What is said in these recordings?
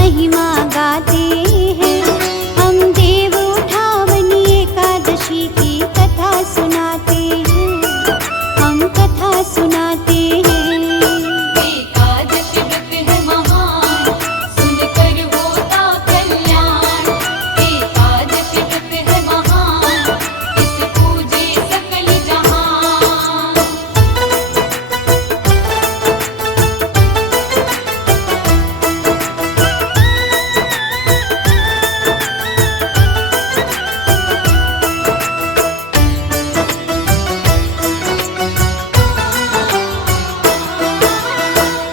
महिमा गाते हैं। हम देव उठावनी एकादशी की कथा सुनाते हैं, हम कथा सुनाते हैं। एकादशी व्रत है महान, सुनकर होता कल्याण। एकादशी व्रत है महान, इसे पूजे सकल जहान।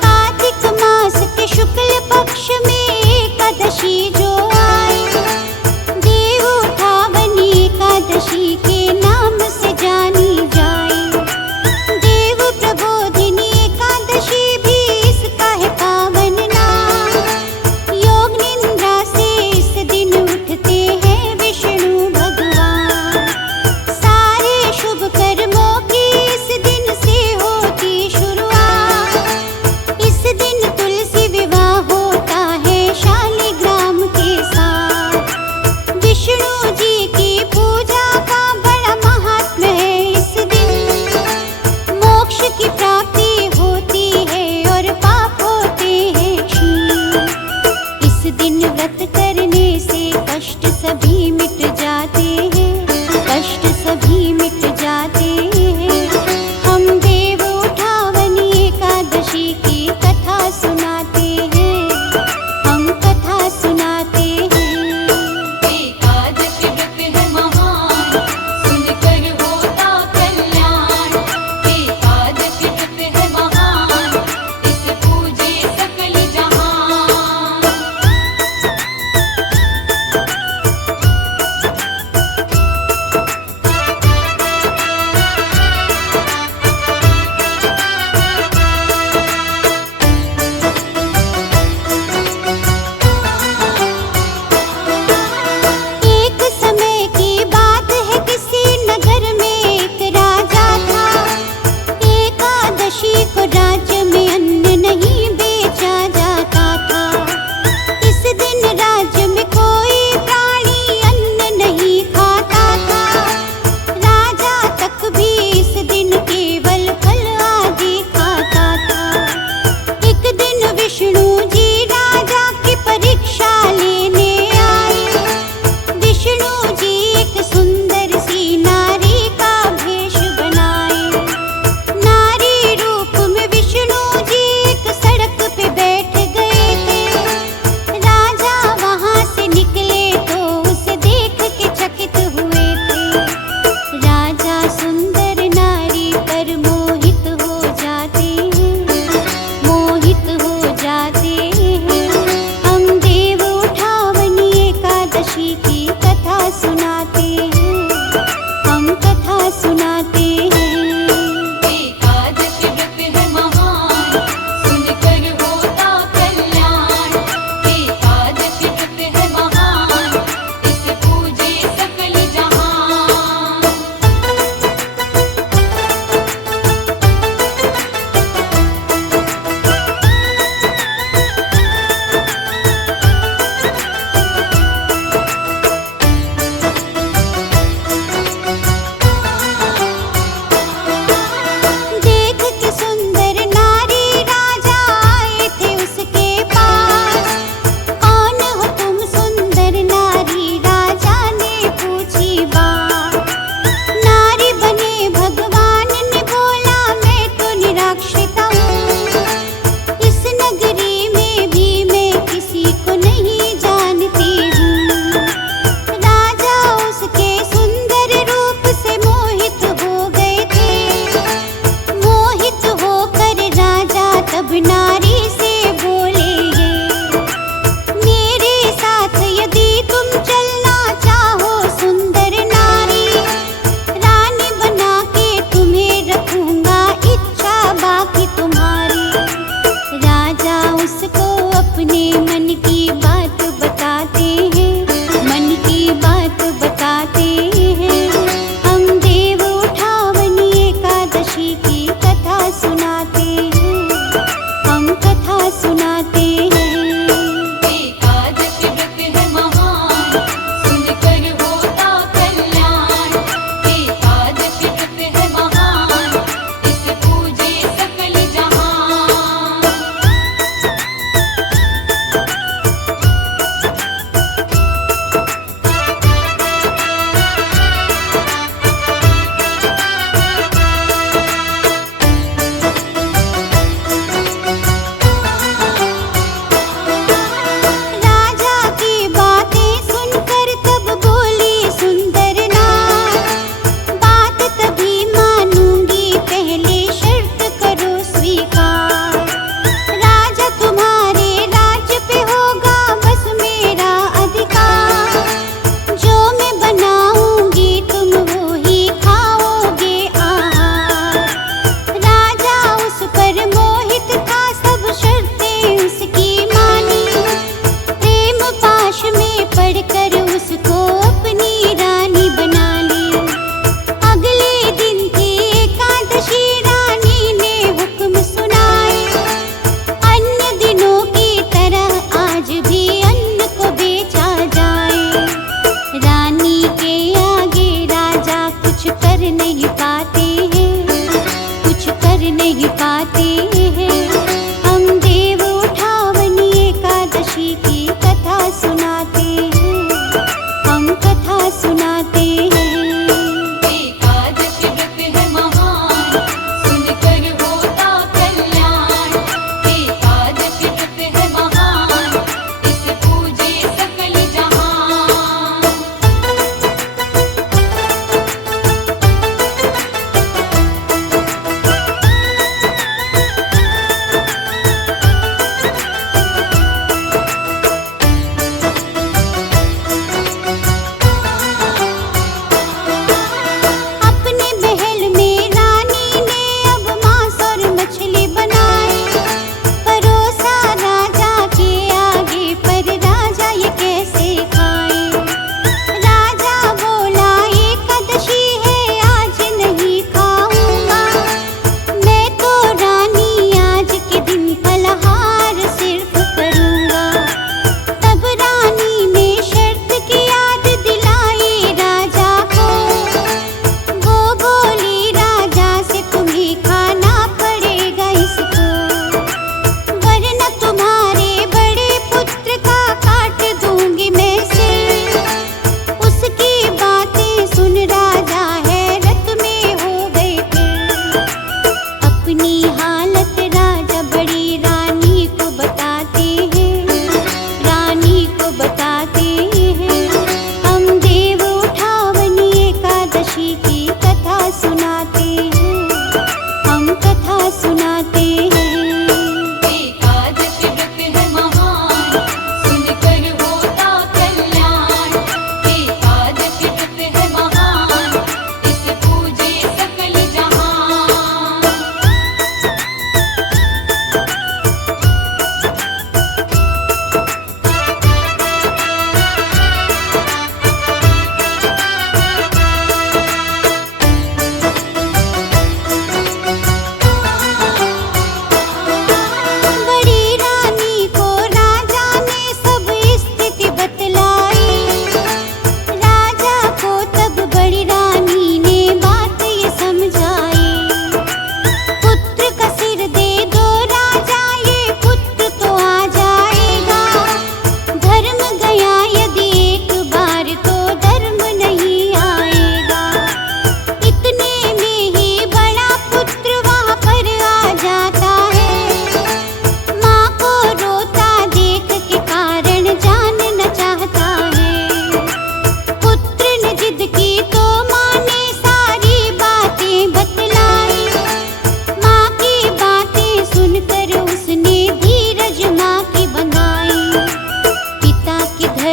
कार्तिक मास के शुक्ल पक्ष में एकादशी जो आए, देव उठावनी एकादशी के नाम से जानी जाए। देव प्रबोधिनी एकादशी भी इसका है पावन नाम। योग निद्रा से इस दिन उठते हैं विष्णु भगवान। सारे शुभ कर्मों की इस दिन से होती शुरुआत। इस दिन तुलसी विवाह होता है शालिग्राम के साथ। विष्णु जी की पूजा का बड़ा महत्व है। इस दिन मोक्ष की प्राप्ति होती है और पाप होते हैं क्षीण। इस दिन व्रत करने से कष्ट सभी मिट जाते हैं, कष्ट सभी मिट जाते हैं। हम देव उठावनी एकादशी की कथा सुनाते हैं, हम कथा सुनाते हैं। एकादशी व्रत है महान, सुनकर होता कल्याण। एकादशी व्रत है महान, इसे पूजे सकल जहान।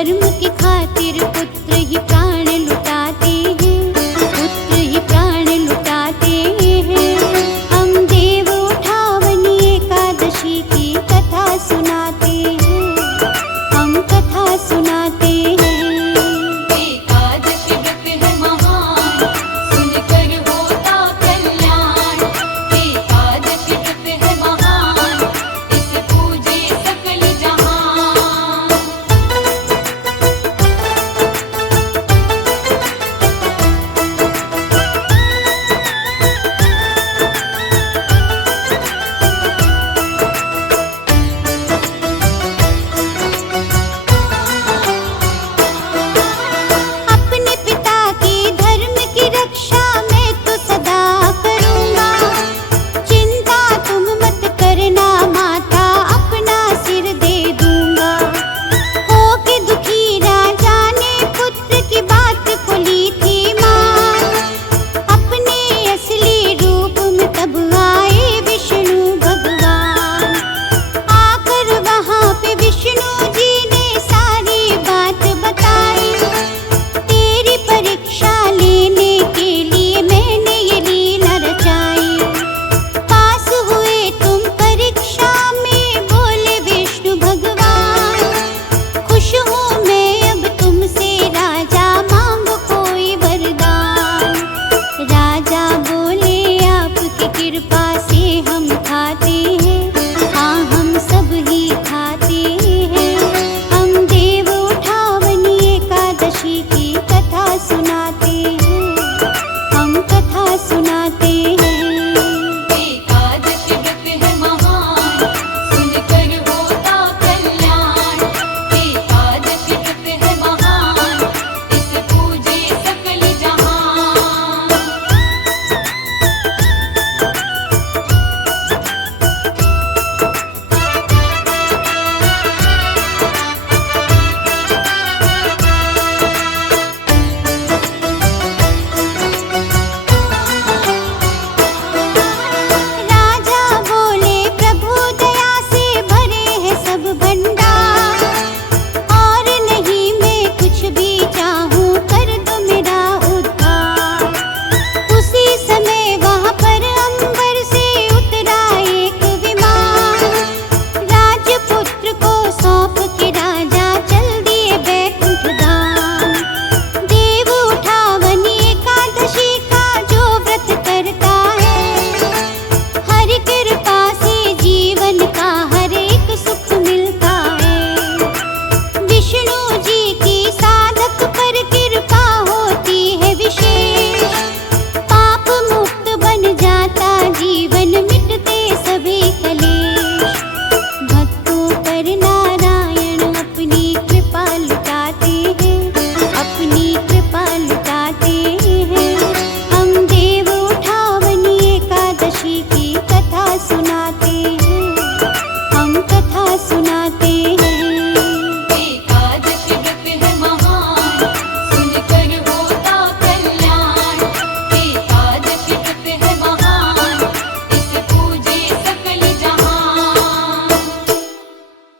धर्म